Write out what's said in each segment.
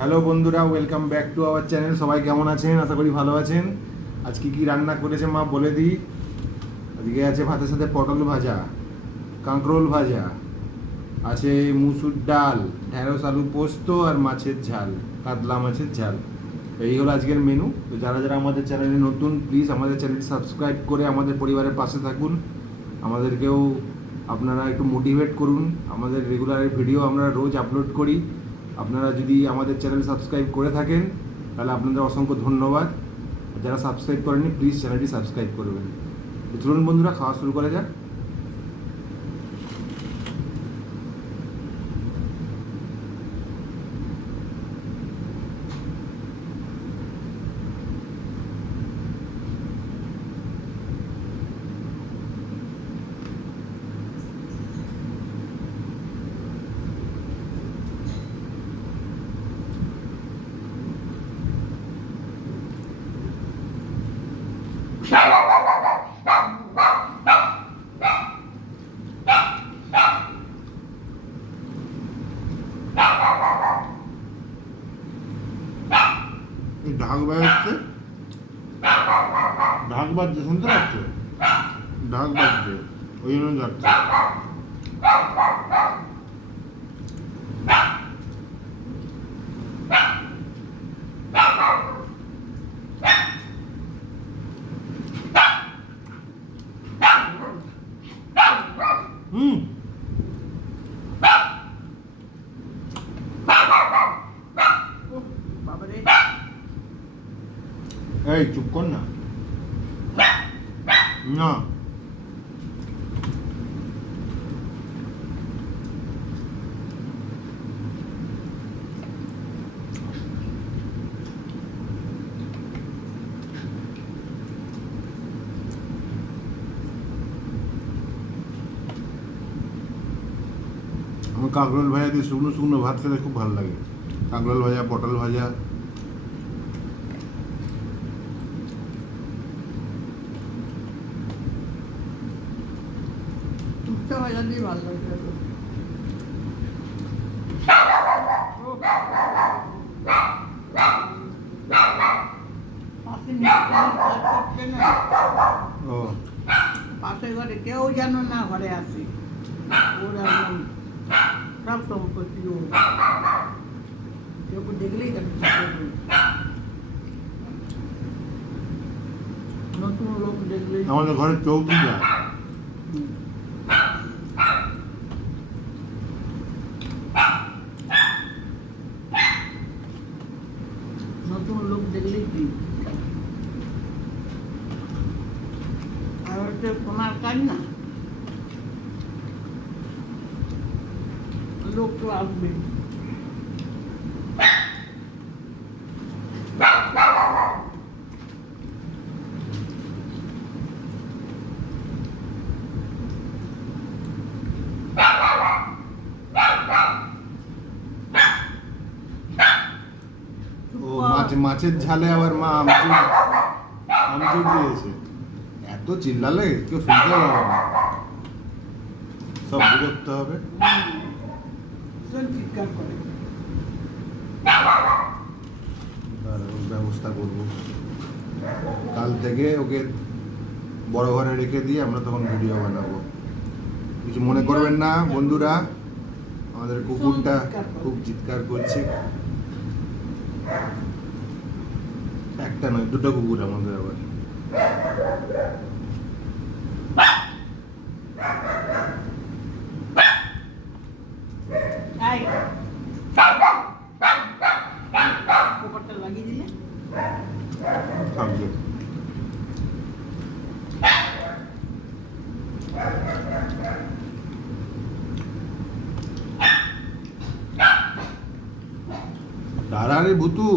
Hello বন্ধুরা, welcome back to our channel. সবাই কেমন আছেন? আশা করি ভালো আছেন। আজকে কি রান্না করেছে মা বলে দিই। আজকে আছে ভাতের সাথে পটল ভাজা, কাঁকরোল ভাজা, আছে মুসুর ডাল, ঢেঁড়স আলু পোস্ত আর মাছের ঝাল, কাতলা মাছের ঝাল। এই হলো আজকের মেনু। তো যারা যারা আমাদের চ্যানেলে নতুন, প্লিজ আমাদের চ্যানেলটি সাবস্ক্রাইব করে আমাদের পরিবারের পাশে থাকুন। আমাদেরকেও আপনারা একটু মোটিভেট করুন। আমাদের রেগুলার ভিডিও আমরা রোজ আপলোড করি। আপনারা যদি আমাদের চ্যানেল সাবস্ক্রাইব করে থাকেন তাহলে আপনাদের অসংখ্য ধন্যবাদ। যারা সাবস্ক্রাইব করেননি প্লিজ চ্যানেলটি সাবস্ক্রাইব করবেন। তো চলুন বন্ধুরা, খাওয়া শুরু করা যাক। ঢাক বাজছে, ঢাক বাজছে, শুনতে পাচ্ছ? ঢাক বাজছে, ওই জন্য যাচ্ছে। এই চুপ কর না। না আমার কাঁকরোল ভাজা দিয়ে শুকনো শুকনো ভাত খেতে খুব ভালো লাগে। কাঁকরোল ভাজা, পটল ভাজা। ভাজা দিয়ে ভালো লাগে। ও পাশের ঘরে কেউ যেন না ঘরে আসে, ওরা সব সম্পত্তি কেউ দেখলেই নতুন লোক দেখলেই আমাদের ঘরে চৌকিটা নতুন লোক দেখলেই কি। আর হচ্ছে তোমার কাজ না, লোক তো আসবে। ও মাছের ঝালে আবার মা আমচুর দিয়েছে। এত চিল্লালে কেউ শুনতে পাবে না, সব বিরক্ত হবে। চিৎকার করে তার ব্যবস্থা করবো। কাল থেকে ওকে বড় ঘরে রেখে দিয়ে আমরা তখন ভিডিও বানাবো। কিছু মনে করবেন না বন্ধুরা, আমাদের কুকুরটা খুব চিৎকার করছে। একটা নয়, দুটো কুকুর আমাদের আবার। লাগিয়ে দিলে থাকবে। দাঁড়া রে ভুতু।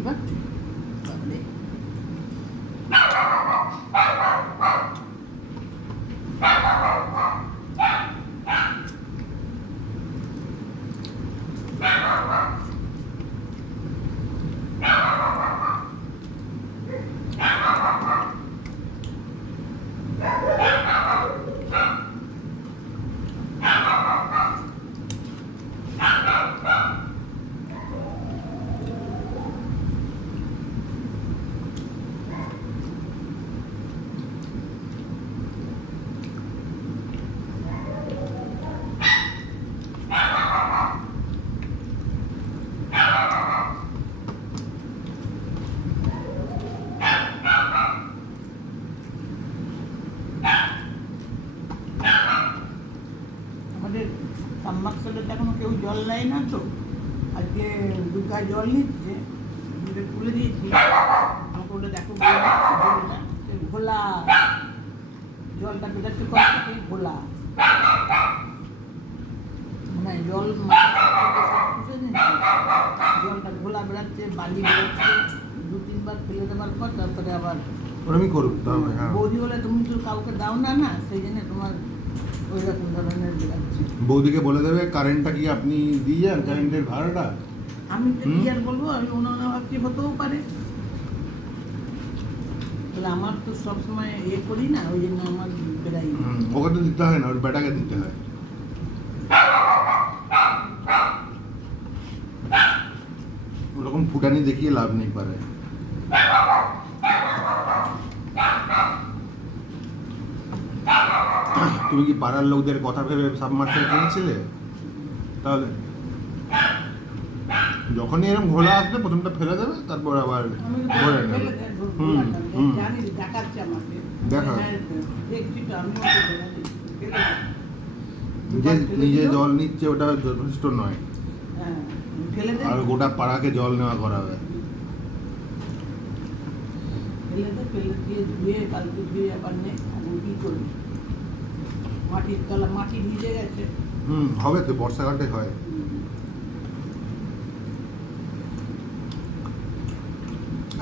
মাটি পাচ্ছে বাপরে। আমাদের সাবমার্সেলে এখনো কেউ জল নেয় না তো, আজকে দুর্গা জল নিচ্ছে, দুটো তুলে দিয়েছি। আমাকে বলে দেখো ঘোলা জলটা বেরোচ্ছে কত থেকে ঘোলা, মানে জল পুষে নিচ্ছে, জলটা ঘোলা বেড়াচ্ছে, বালি বেরোচ্ছে, 2-3 বার ফেলে দেওয়ার পর তারপরে আবার ওরমই করুক তাহলে। হ্যাঁ, বৌদি বলে তুমি তো কাউকে দাও না, না সেই জন্য তোমার ওই রকম ধরনের বেরাচ্ছে। বৌদিকে বলে দেবে কারেন্টটা কি আপনি দিয়ে যান, কারেন্টের ভাড়াটা। আমি তো কি আর বলবো, আমি অন্য ভাবছি হতেও পারে, তাহলে আমার তো সবসময় করি না, ওই জন্য আমার বেড়াই। ওকে তো দিতে হয় না, ওর বেটাকে দিতে হয়। ওরকম ফুটানি দেখিয়ে লাভ নেই পারে। তুমি কি পাড়ার লোকদের কথা ভেবে সাবমার্সেল কিনেছিলে? তাহলে যখনই এরকম ঘোলা আসবে প্রথমটা ফেলে দেবে, তারপর আবার ভরে নেবে। হুম। জানি দেখাচ্ছে আমাকে, দেখা। হ্যাঁ, দেখছি তো আমি নিজে জল নিচ্ছে ওটা যথেষ্ট নয়, ফেলে দে, আর গোটা পাড়াকে জল নেওয়া করাবে। ফেলে দিয়ে ধুয়ে কালকে ধুয়ে আবার নে, আমি কি করি, মাটির তলা মাটি ভিজে গেছে। হবে তো, বর্ষাকালে হয়।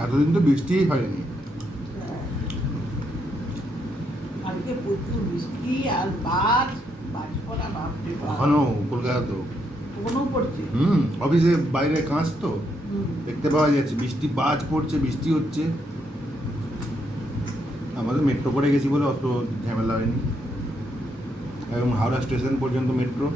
এতদিন তো বৃষ্টিই হয়নি। কালকে প্রচুর বৃষ্টি আর বাজ পড়া, বাপরে বাপ। এখনো কলকাতা তো ওখানেও পড়ছে। অফিসে বাইরে কাঁচ তো হুম। দেখতে পাওয়া যাচ্ছে, বৃষ্টি বাজ পড়ছে, বৃষ্টি হচ্ছে। আমাদের মেট্রো করে গেছি বলে অত ঝামেলা হয়নি, এবং হাওড়া স্টেশন পর্যন্ত মেট্রো।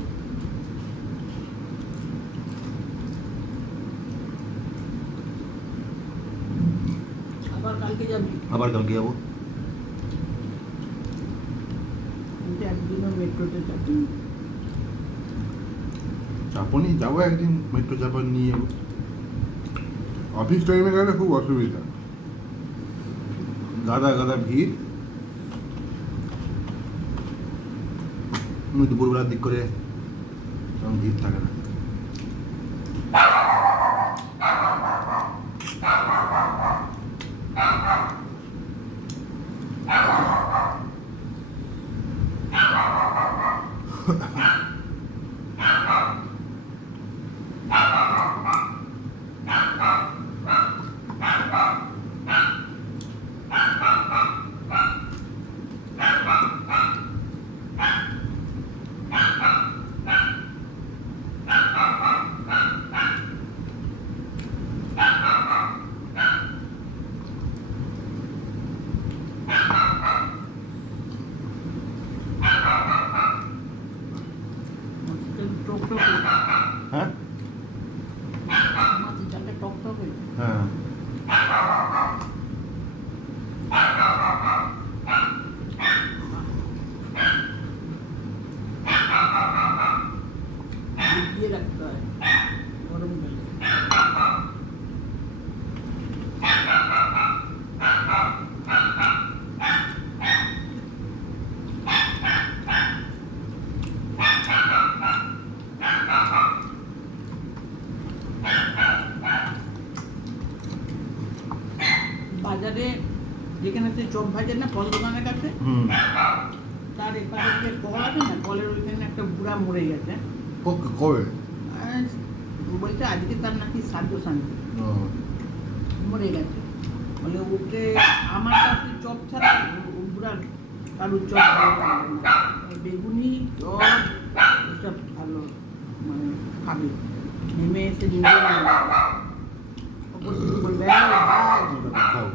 আবার কালকে যাবি? আবার কালকে যাবো। কিন্তু একদিনও মেট্রোতে যাবি? চাপনি যাবো একদিন, মেট্রো চাপা নিয়ে যাবো। অফিস টাইমে গেলে খুব অসুবিধা, গাদা গাদা ভিড়। দুপুরবেলার দিক করে তখন ভিড় থাকে না। হ্যাঁ মাছের জালটা টক টক হয়ে যায়। হ্যাঁ, ভিজিয়ে রাখতে হয় গরমকালে। বাজারে যেখানে চপ ভাজে না ফল দোকানের কাছে, তার এপারে যে কল আছে না, কলের ওইখানে একটা বুড়া মরে গেছে। কবে? আর বলছে আজকে তার নাকি শ্রাদ্ধ শান্তি। মরে গেছে। বলে ওকে আমার কাছে চপ ছাড়া ওরা কারোর চপ ভালো লাগবে না। এই বেগুনি চপ এসব ভালো মানে খাবে। নেমে এসে নিজে বলবে খাও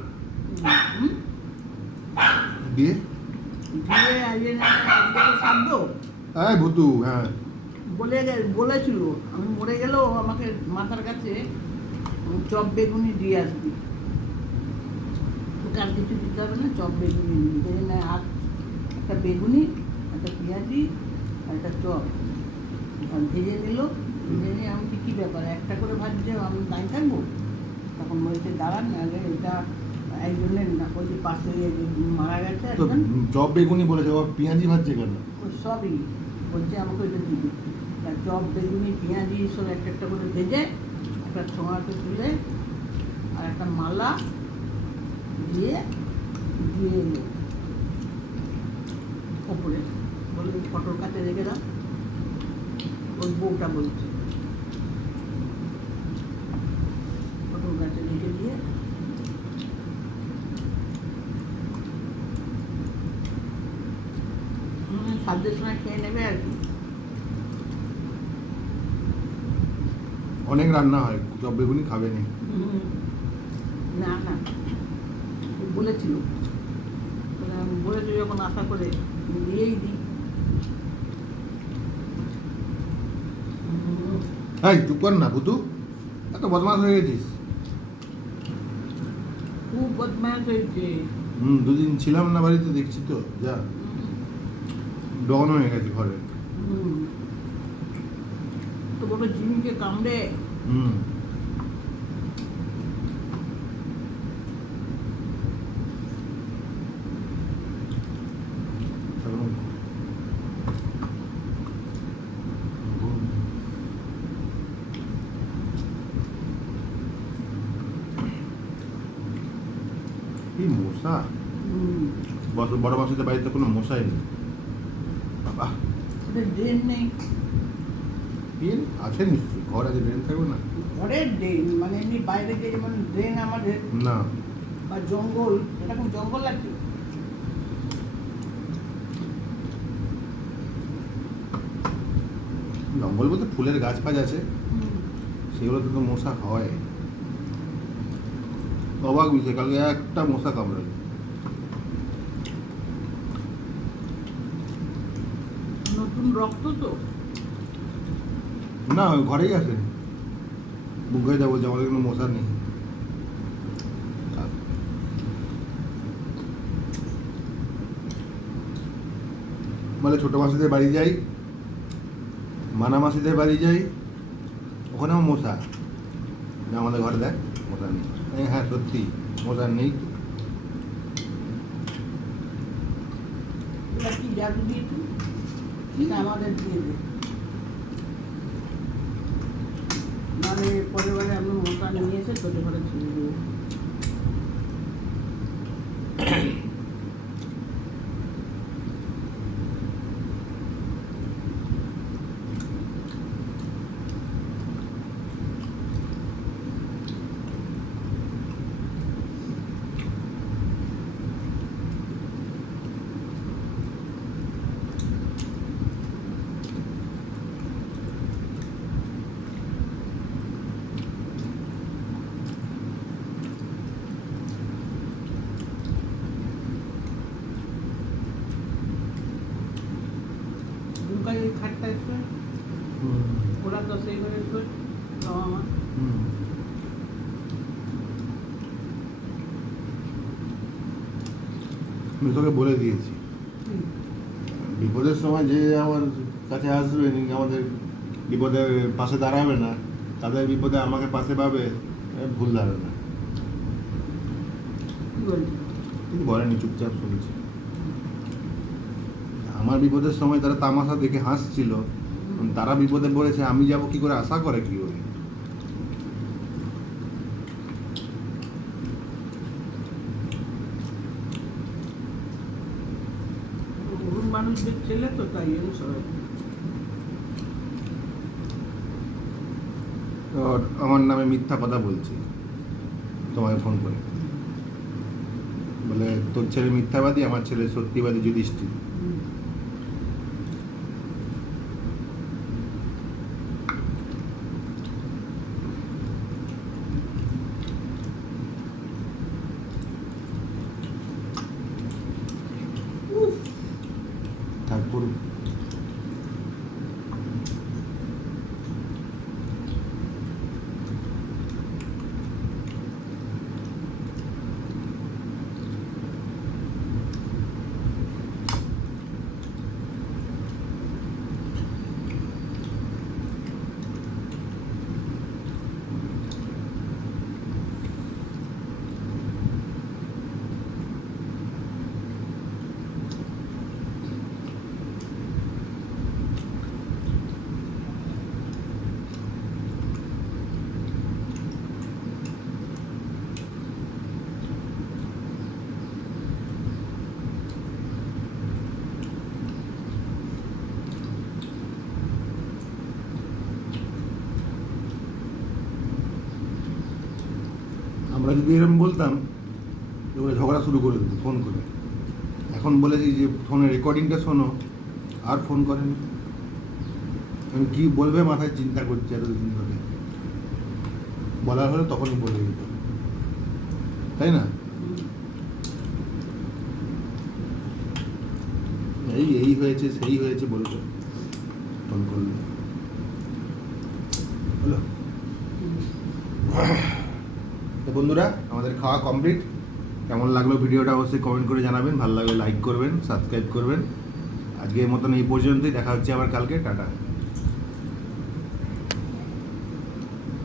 হুম দিয়ে দিয়ে আজকে আজকে তো সাধ্য এই ভুতু, হ্যাঁ বলেছিল আমি মরে গেলেও আমাকে মাথার কাছে চপ বেগুনি দিয়ে আসবি, তোকে আর কিছু দিতে হবে না, চপ বেগুনি দিয়ে না। আর একটা বেগুনি, একটা পেঁয়াজি, একটা চপ আর ভেজে দিল। ভেজে নিয়ে আমি কী ব্যাপার একটা করে ভাজছে আমি দাঁড়িয়ে থাকবো? তখন বলছে দাঁড়ান আগে এটা একজনের না, ওই যে পাশে মারা গেছে তো একজন, চপ বেগুনি বলেছে, ও পেঁয়াজি ভাজছে কেন? ওই সবই বলছে আমাকে ওইটা দিবি। তা চপ বেগুনি পেঁয়াজি সব একটা একটা করে ভেজে একটা ছোঁয়াতে তুলে আর একটা মালা দিয়ে দিয়ে এলো ওপরে, বলে ফটোর কাছে রেখে দাও। ওর বউটা বলছে ফটোর কাছে রেখে দিয়ে সাধ্যের সময় খেয়ে নেবে আর কি। অনেক রান্না হয়, চপ বেগুনি খাবে নি। না না ও বলেছিল, আমি বলেছি যখন আশা করে দিয়েই দিই। এই চুপ কর না ভুতু, এত বদমাশ হয়ে গেছিস। খুব বদমাশ হয়েছে। দুদিন ছিলাম না বাড়িতে, দেখছি তো যা ডন হয়ে গেছে ঘরে। তো বাবা জিমিকে কামড়ে হুম কি মশা, বড় মাসিদের বাড়িতে কোনো মশাই নেই বাবা। ওদের ড্রেন নেই। ড্রেন আছে নিশ্চয়ই, ঘর আছে, ড্রেন থাকবে না? ঘরের ড্রেন মানে এমনি বাইরে যে যেমন ড্রেন আমাদের না, বা জঙ্গল, এরকম জঙ্গল আছে। জঙ্গল বলতে ফুলের গাছ ফাছ আছে, সেগুলোতে তো মশা হয়। অবাক বিষয়, কালকে একটা মশা কামড়াল। নতুন রক্ত তো না, ওই ঘরেই আছে। বুকে যাবো যে আমাদের কোনো মশা নেই। বলে ছোট মাসিদের বাড়ি যাই, মানা মাসিদের বাড়ি যাই, ওখানেও মশা। না আমাদের ঘরে দেখ মশা নেই। হ্যাঁ সত্যি মশা নেই তো। এটা কি জাদু দিয়েছে? এটা আমাদের দিয়ে দে, নাহলে পরের বারে আমরা মশা নিয়ে এসে ছোটো করে ছেড়ে দেবো। দুকাই ওই খাটটা এসে ওরা তো সেই ঘরে শোয়, বাবা মা। আমি তোকে বলে দিয়েছি, বিপদের সময় যে আমার কাছে আসবে, আমাদের বিপদের পাশে দাঁড়াবে না, তাদের বিপদে আমাকে পাশে পাবে, ভুল ধারণা। কি বলছি? কিছু বলেনি, চুপচাপ শুনেছি। আমার বিপদের সময় তারা তামাশা দেখে হাসছিল, তারা বিপদে পড়েছে, আমি যাব কি করে আশা করে কি করে? অরুণ মানুষদের ছেলে তো তাই জন্য সবাই। আমার নামে মিথ্যা কথা বলছে, তোমাকে ফোন করে বলে তোর ছেলে মিথ্যাবাদী, আমার ছেলে সত্যিবাদী যুধিষ্ঠির। তারপর আমরা যদি এরকম বলতাম এবারে ঝগড়া শুরু করে দিত ফোন করে। এখন বলেছি যে ফোনের রেকর্ডিংটা শোনো, আর ফোন করেনি। এখন কী বলবে মাথায় চিন্তা করছে এতদিন ধরে, বলার হলে তখনই বলে দিত, তাই না? এই হয়েছে সেই হয়েছে বলবে, ফোন করলে হলো। তো বন্ধুরা, আমাদের খাওয়া কমপ্লিট। কেমন লাগলো ভিডিওটা অবশ্যই কমেন্ট করে জানাবেন, ভালো লাগলে লাইক করবেন, সাবস্ক্রাইব করবেন। আজকের মতন এই পর্যন্তই, দেখা হচ্ছে আবার কালকে। টাটা।